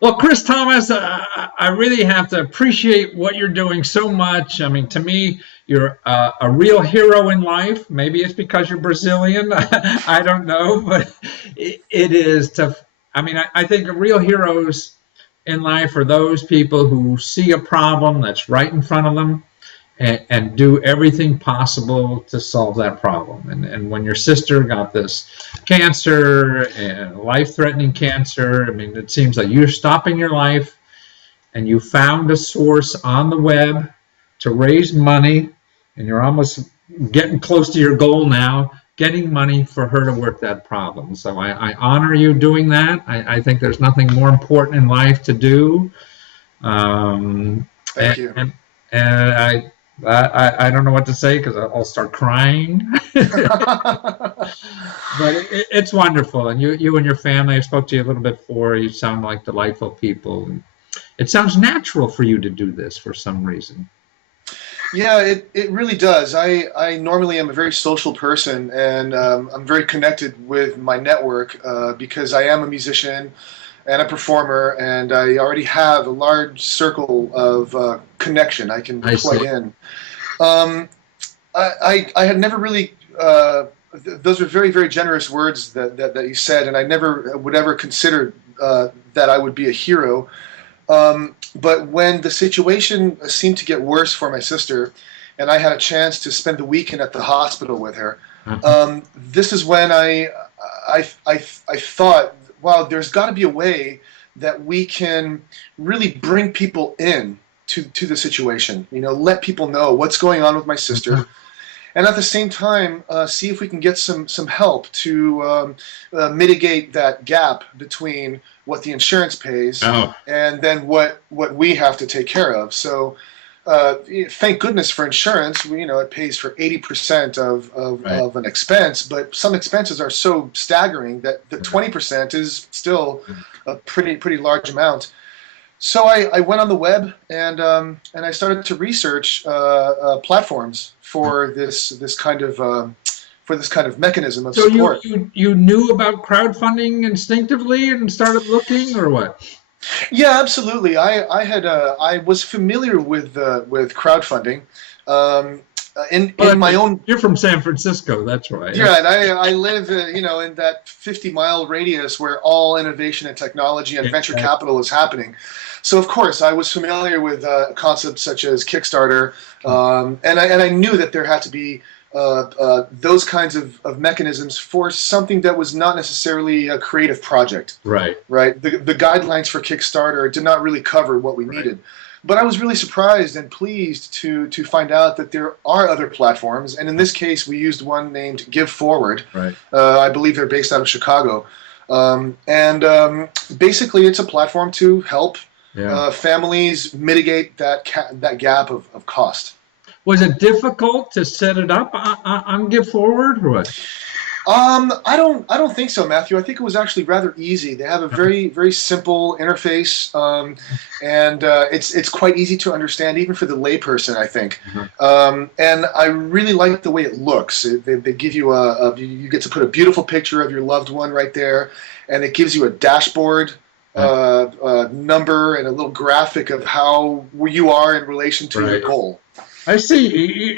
Well, Chris Thomas, I really have to appreciate what you're doing so much. I mean, to me, you're a real hero in life. Maybe it's because you're Brazilian. I don't know, but it is to. I mean, I think real heroes in life are those people who see a problem that's right in front of them and do everything possible to solve that problem. And when your sister got this cancer and life-threatening cancer, I mean, it seems like you're stopping your life and you found a source on the web to raise money, and you're almost getting close to your goal now, getting money for her to work that problem. So I honor you doing that. I think there's nothing more important in life to do. Thank you. And I don't know what to say because I'll start crying. But it's wonderful, and you and your family. I spoke to you a little bit before. You sound like delightful people. It sounds natural for you to do this for some reason. Yeah, it really does. I normally am a very social person, and I'm very connected with my network because I am a musician and a performer, and I already have a large circle of connection I can plug in. I had never really, those were very, very generous words that you said, and I never would ever consider that I would be a hero. But when the situation seemed to get worse for my sister, and I had a chance to spend the weekend at the hospital with her, this is when I thought, wow, there's got to be a way that we can really bring people in to the situation. You know, let people know what's going on with my sister, and at the same time, see if we can get some help to mitigate that gap between what the insurance pays and then what we have to take care of. So thank goodness for insurance. You know, it pays for 80% of an expense, but some expenses are so staggering that the 20% is still a pretty large amount. So I went on the web and I started to research platforms for this kind of mechanism of support. So you knew about crowdfunding instinctively and started looking, or what? Yeah, absolutely. I was familiar with crowdfunding. In my own. You're from San Francisco, that's right. Yeah, and I live, in that 50-mile radius where all innovation and technology and venture capital is happening. So of course I was familiar with concepts such as Kickstarter, and I knew that there had to be those kinds of mechanisms for something that was not necessarily a creative project. Right. Right. The guidelines for Kickstarter did not really cover what we needed. But I was really surprised and pleased to find out that there are other platforms, and in this case we used one named Give Forward. Right. I believe they're based out of Chicago, and basically it's a platform to help families mitigate that gap of cost. Was it difficult to set it up on Give Forward, or what? I don't think so, Matthew. I think it was actually rather easy. They have a very, very simple interface, and it's quite easy to understand, even for the layperson, I think. And I really like the way it looks. They give you you get to put a beautiful picture of your loved one right there, and it gives you a dashboard number and a little graphic of where you are in relation to your goal. I see.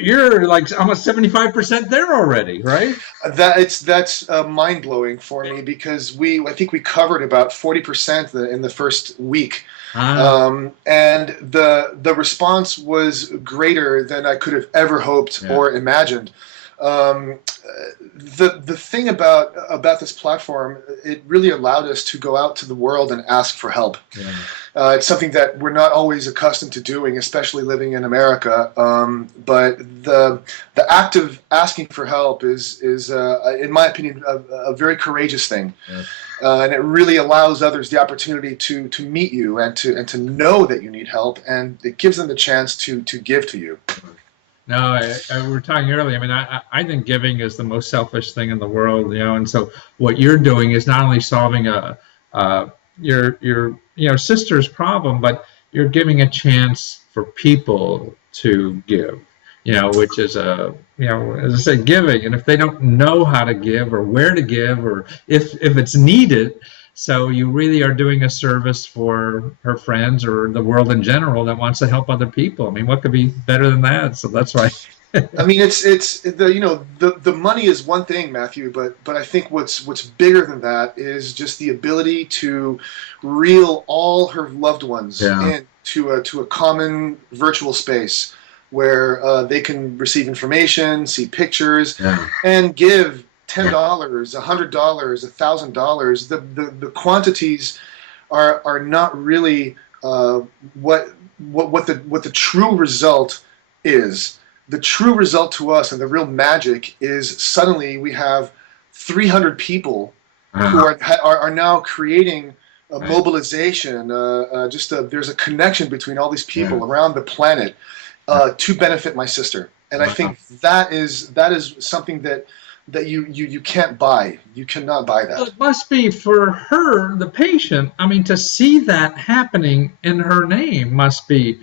You're like almost 75% there already, right? That's mind blowing for me because I think we covered about 40% in the first week, and the response was greater than I could have ever hoped or imagined. The thing about this platform, it really allowed us to go out to the world and ask for help. It's something that we're not always accustomed to doing, especially living in America. But the act of asking for help is in my opinion, a very courageous thing. And it really allows others the opportunity to meet you and to know that you need help, and it gives them the chance to give to you. No, we were talking earlier. I mean, I think giving is the most selfish thing in the world, and so what you're doing is not only solving your sister's problem, but you're giving a chance for people to give, which is as I said, giving. And if they don't know how to give or where to give or if it's needed, So you really are doing a service for her friends or the world in general that wants to help other people. I mean, what could be better than that? So that's why. I mean, it's the the money is one thing, Matthew, but I think what's bigger than that is just the ability to reel all her loved ones Yeah. in to a common virtual space where they can receive information, see pictures, Yeah. and give $10, $100, $1,000. The quantities are not really what the true result is. The true result to us and the real magic is suddenly we have 300 people who are now creating a Right. mobilization. There's a connection between all these people Yeah. around the planet to benefit my sister, and I Wow. think that is something that you can't buy. You cannot buy Well, that. it must be for her, the patient. I mean, to see that happening in her name must be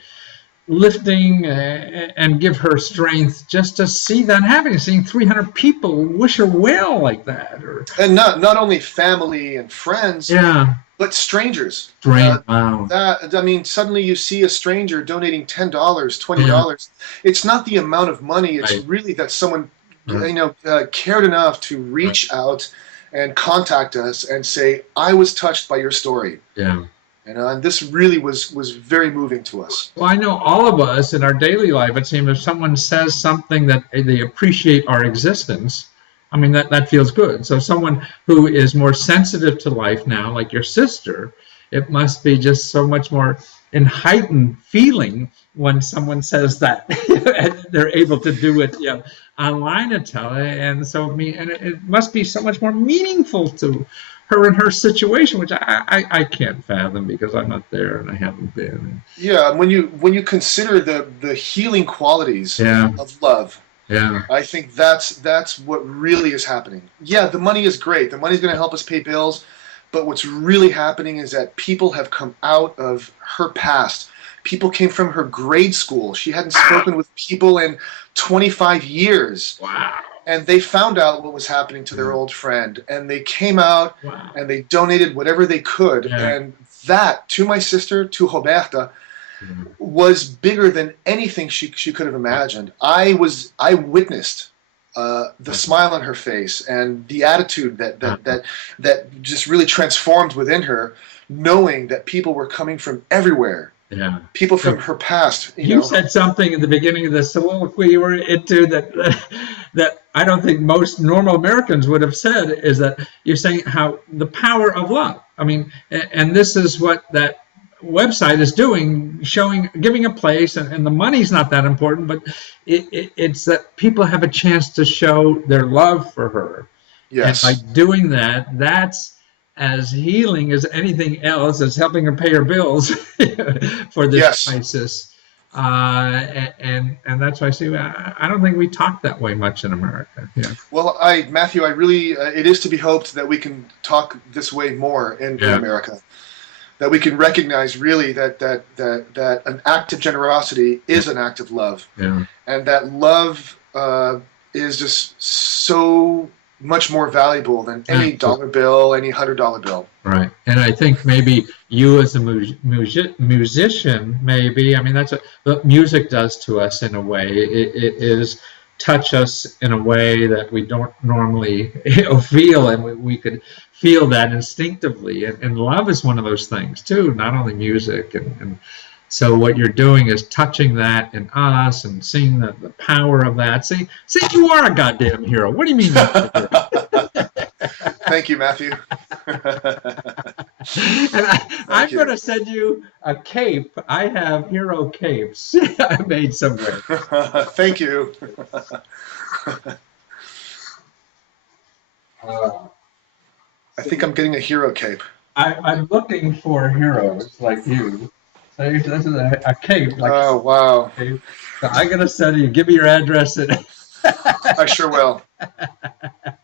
lifting and give her strength just to see that happening. Seeing 300 people wish her well like that, or And not only family and friends, yeah, but strangers. strength. Wow. That I mean, suddenly you see a stranger donating $10, Yeah. $20. It's not the amount of money. It's Right. really that someone, Right. cared enough to reach out and contact us and say, "I was touched by your story." Yeah. And this really was very moving to us. Well, I know all of us in our daily life, it seems if someone says something that they appreciate our existence, I mean, that feels good. So someone who is more sensitive to life now, like your sister, it must be just so much more in heightened feeling when someone says that. And they're able to do it, online and tell it. And so, it must be so much more meaningful to her and her situation, which I can't fathom because I'm not there and I haven't been. Yeah, when you consider the healing qualities Yeah, of love, yeah, I think that's what really is happening. Yeah, the money is great. The money's going to help us pay bills, but what's really happening is that people have come out of her past. People came from her grade school. She hadn't spoken with people in 25 years. wow, And they found out what was happening to their old friend, and they came out wow, and they donated whatever they could. Yeah. And that, to my sister, to Roberta, yeah, was bigger than anything she could have imagined. I witnessed the smile on her face and the attitude that just really transformed within her, knowing that people were coming from everywhere, yeah. people from her past. You said something at the beginning of the soliloquy you were into that I don't think most normal Americans would have said, is that you're saying how the power of love. I mean, and this is what that website is doing, giving a place, and the money's not that important, but it's that people have a chance to show their love for her. Yes. And by doing that, that's as healing as anything else, as helping her pay her bills for this Yes. crisis. And that's why I say I don't think we talk that way much in America. Yeah. Well, Matthew, I really, it is to be hoped that we can talk this way more in America. That we can recognize really that an act of generosity is an act of love, and that love is just so much more valuable than any dollar bill, any $100 bill. Right, and I think maybe you as a musician, maybe, I mean, that's what music does to us in a way. It is touch us in a way that we don't normally feel, and we could feel that instinctively. And love is one of those things too, not only music. And so what you're doing is touching that in us and seeing the power of that. See, you are a goddamn hero. What do you mean? Thank you, Matthew. And I'm going to send you a cape. I have hero capes I made somewhere. Thank you. I think I'm getting a hero cape. I'm looking for heroes like you. So this is a cape. Like Oh, wow. cape. So I'm going to send you. Give me your address and I sure will.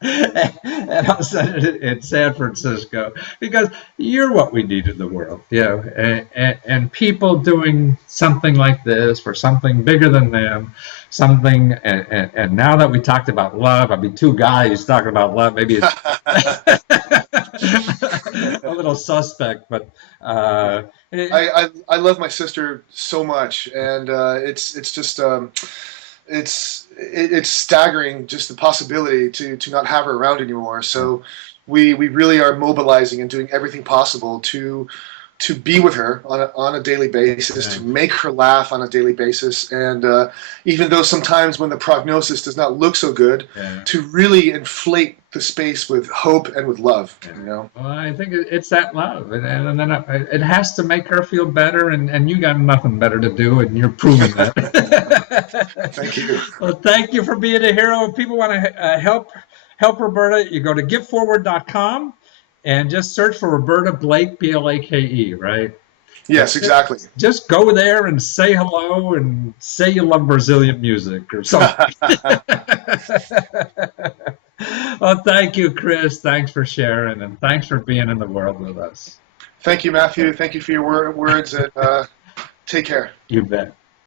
and I'll send it in San Francisco, because you're what we need in the world, and people doing something like this for something bigger than them, something. And now that we talked about love, I mean, two guys talking about love, maybe it's a little suspect, but it, I love my sister so much, and it's just it's staggering just the possibility to not have her around anymore. So we really are mobilizing and doing everything possible to be with her on a daily basis, to make her laugh on a daily basis, and even though sometimes when the prognosis does not look so good, to really inflate the space with hope and with love. You know. Well, I think it's that love, and then it has to make her feel better, and you got nothing better to do, and you're proving that. Thank you. Well, thank you for being a hero. If people want to help Roberta, you go to giveforward.com and just search for Roberta Blake, Blake, right? Yes, exactly. Just go there and say hello and say you love Brazilian music or something. Well, thank you, Chris. Thanks for sharing, and thanks for being in the world with us. Thank you, Matthew. Thank you for your words, and take care. You bet.